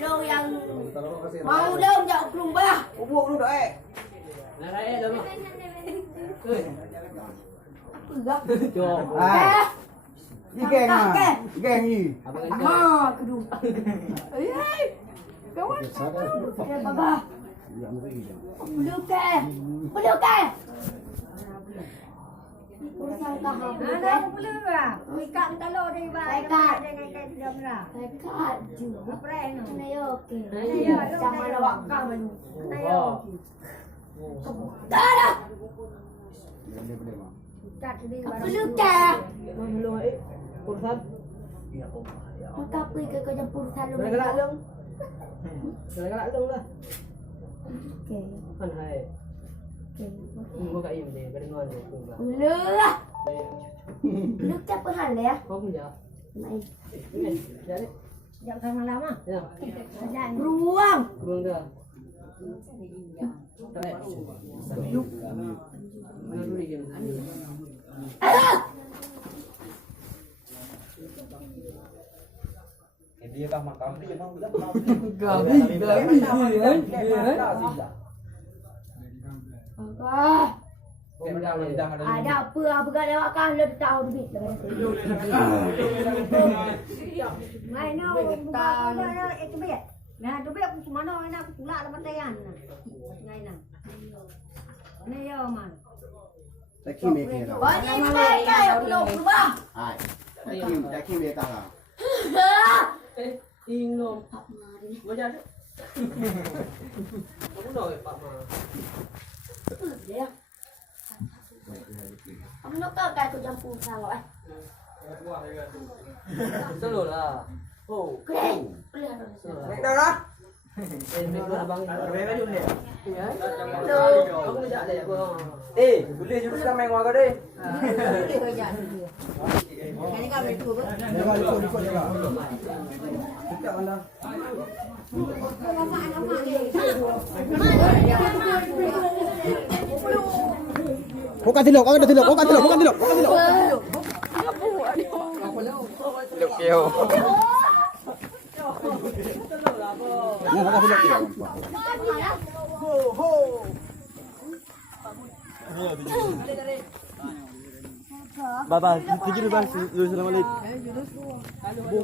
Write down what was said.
Lo yang mau dong jauh keluar. Buông luôn đấy. Này đâu mà. Đi geng à? Geng gì? Kedua. Kawan. Baba. Belum ke? Urusan kah? Ada belum lah. Ikan telur di bawah. Ikan dalam lah. Dekat juga. Apa ini? Nayo ke. Sama lawak kau baru. Nayo. Dah dah. Ikan di bawah. Belum ke? Belum ai. Urusan. Maka apa kau campur urusan lu? Gerak dong. Gerak dong lah. Okey. Kan hai. Okey. Gua kat im ni, kat ngon ni. Ulah. Lu apa hal ya? Kau punya. Mai. Jadi. Jangan sama lama. Ya. Jangan. Ruang. Kurang dah. Tak. Mana dulu ni? Dia kah makam dia mau dah. Gabi dia. Apa? Ada Ada apa kan lewat kan lu tahu duit. Mai no. Bukan itu biar. Nah, tu biar aku mana nak pula dapat tayan. Ngai nang. Ni yo man. Tại khi mẹ kia đâu. Banyak mereka yang belum berubah. Ai. Tại khi mẹ ta là. Ingom. Gua jadi. Kamu dah Pak Ma. Dia. Kamu nak kau kau campur sama eh. Selalu lah. Oh. Kau. Boleh ada. Mẹ đâu đó? Mẹ gua abang. Mẹ bao nhiêu nè? Kamu tak ada ya gua. Boleh jurus sama yang warga deh. Ini kan betul ke? Ikut juga. Kita anda. Bukan tilok. Tilok keo. Nah, bukan tilok keo. Baba, tigil ba? Assalamualaikum.